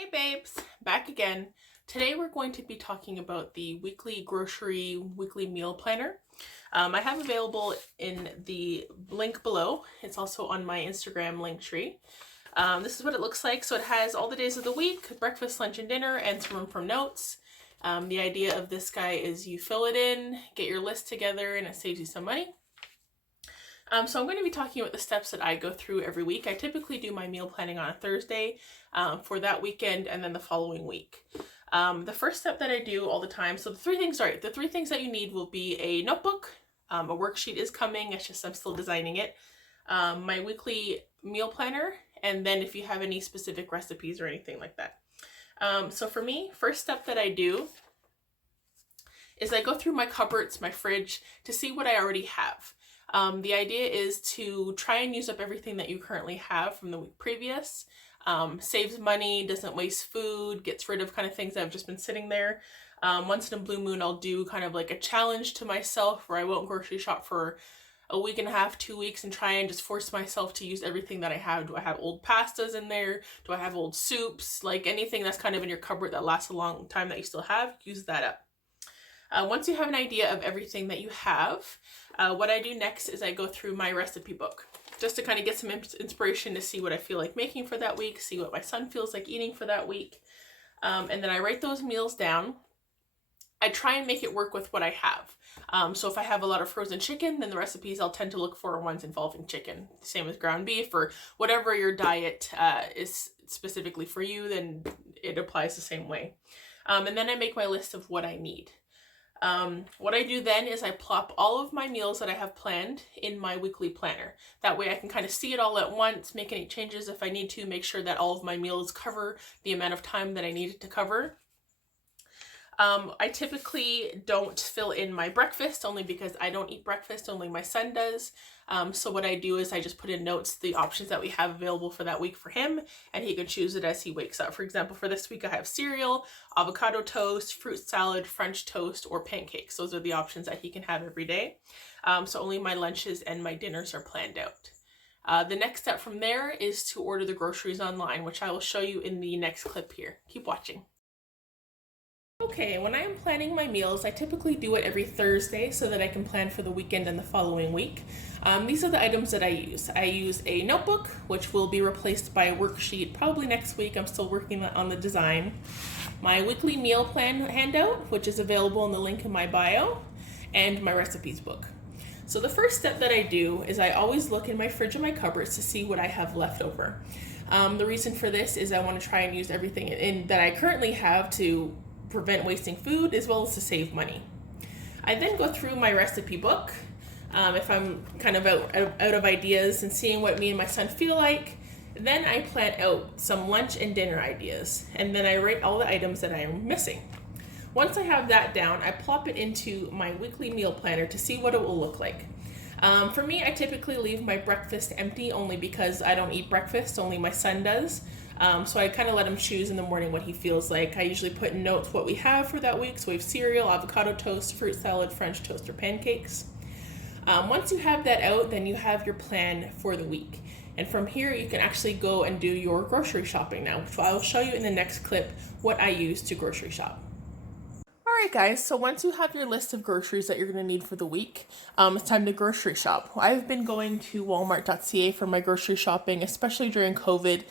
Hey babes, back again. Today we're going to be talking about the weekly weekly meal planner. I have available in the link below. It's also on my Instagram link tree. This is what it looks like. So it has all the days of the week, breakfast, lunch, and dinner, and some room for notes. The idea of this guy is you fill it in, get your list together, and it saves you some money. So I'm going to be talking about the steps that I go through every week. I typically do my meal planning on a Thursday for that weekend and then the following week. The first step that I do all the time, so the three things that you need will be a notebook, a worksheet is coming, it's just I'm still designing it, my weekly meal planner, and then if you have any specific recipes or anything like that. So for me, first step that I do is I go through my cupboards, my fridge, to see what I already have. The idea is to try and use up everything that you currently have from the week previous. Saves money, doesn't waste food, gets rid of kind of things that have just been sitting there. Once in a blue moon, I'll do kind of like a challenge to myself where I won't grocery shop for a week and a half, 2 weeks, and try and just force myself to use everything that I have. Do I have old pastas in there? Do I have old soups? Like anything that's kind of in your cupboard that lasts a long time that you still have, use that up. Once you have an idea of everything that you have, what I do next is I go through my recipe book just to kind of get some inspiration to see what I feel like making for that week, see what my son feels like eating for that week. And then I write those meals down. I try and make it work with what I have. So if I have a lot of frozen chicken, then the recipes I'll tend to look for ones involving chicken. Same with ground beef or whatever your diet is specifically for you, then it applies the same way. And then I make my list of what I need. What I do then is I plop all of my meals that I have planned in my weekly planner. That way I can kind of see it all at once, make any changes if I need to, make sure that all of my meals cover the amount of time that I need it to cover. I typically don't fill in my breakfast only because I don't eat breakfast, only my son does. So what I do is I just put in notes the options that we have available for that week for him, and he can choose it as he wakes up. For example, for this week I have cereal, avocado toast, fruit salad, French toast, or pancakes. Those are the options that he can have every day. So only my lunches and my dinners are planned out. The next step from there is to order the groceries online, which I will show you in the next clip here. Keep watching. Okay, when I am planning my meals, I typically do it every Thursday so that I can plan for the weekend and the following week. These are the items that I use. I use a notebook, which will be replaced by a worksheet probably next week. I'm still working on the design. My weekly meal plan handout, which is available in the link in my bio, and my recipes book. So the first step that I do is I always look in my fridge and my cupboards to see what I have left over. The reason for this is I want to try and use everything in that I currently have to prevent wasting food as well as to save money. I then go through my recipe book if I'm kind of out of ideas and seeing what me and my son feel like. Then I plan out some lunch and dinner ideas, and then I write all the items that I am missing. Once I have that down, I plop it into my weekly meal planner to see what it will look like. For me, I typically leave my breakfast empty only because I don't eat breakfast, only my son does. So I kind of let him choose in the morning what he feels like. I usually put in notes what we have for that week. So we have cereal, avocado toast, fruit salad, French toast, or pancakes. Once you have that out, then you have your plan for the week. And from here, you can actually go and do your grocery shopping now, which I'll show you in the next clip what I use to grocery shop. Alright guys, so once you have your list of groceries that you're going to need for the week, it's time to grocery shop. I've been going to walmart.ca for my grocery shopping, especially during COVID,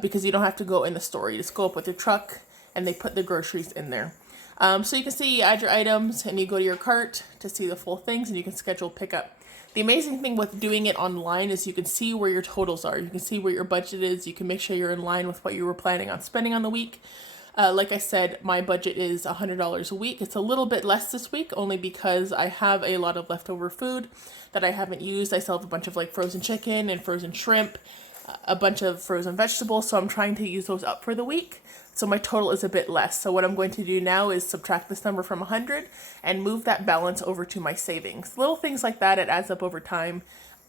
because you don't have to go in the store. You just go up with your truck and they put the groceries in there. So you can see, you add your items and you go to your cart to see the full things, and you can schedule pickup. The amazing thing with doing it online is you can see where your totals are. You can see where your budget is. You can make sure you're in line with what you were planning on spending on the week. Like I said, my budget is $100 a week. It's a little bit less this week only because I have a lot of leftover food that I haven't used. I still have a bunch of like frozen chicken and frozen shrimp, a bunch of frozen vegetables, so I'm trying to use those up for the week. So my total is a bit less. So what I'm going to do now is subtract this number from 100 and move that balance over to my savings. Little things like that, it adds up over time.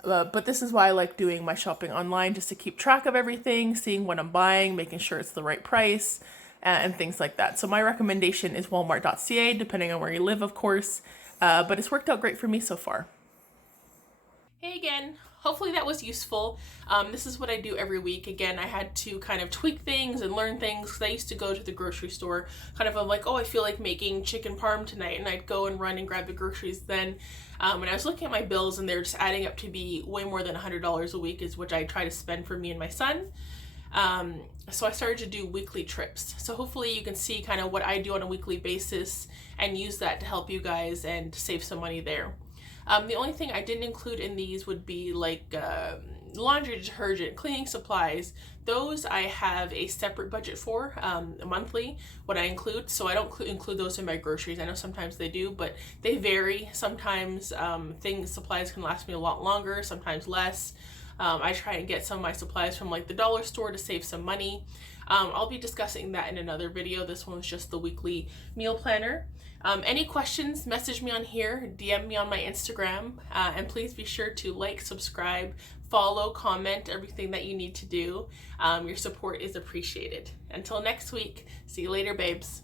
But this is why I like doing my shopping online, just to keep track of everything, seeing what I'm buying, making sure it's the right price, and things like that. So my recommendation is walmart.ca, depending on where you live, of course. But it's worked out great for me so far. Hey again. hopefully that was useful. This is what I do every week. Again, I had to kind of tweak things and learn things because I used to go to the grocery store kind of like, oh, I feel like making chicken parm tonight, and I'd go and run and grab the groceries then. And I was looking at my bills, and they're just adding up to be way more than $100 a week is what I try to spend for me and my son. So I started to do weekly trips. So hopefully you can see kind of what I do on a weekly basis and use that to help you guys and to save some money there. The only thing I didn't include in these would be like laundry detergent, cleaning supplies. Those I have a separate budget for monthly, what I include. So I don't include those in my groceries. I know sometimes they do, but they vary. Sometimes supplies can last me a lot longer, sometimes less. I try and get some of my supplies from like the dollar store to save some money. I'll be discussing that in another video. This one was just the weekly meal planner. Any questions, message me on here, DM me on my Instagram, and please be sure to like, subscribe, follow, comment, everything that you need to do. Your support is appreciated. Until next week, see you later, babes.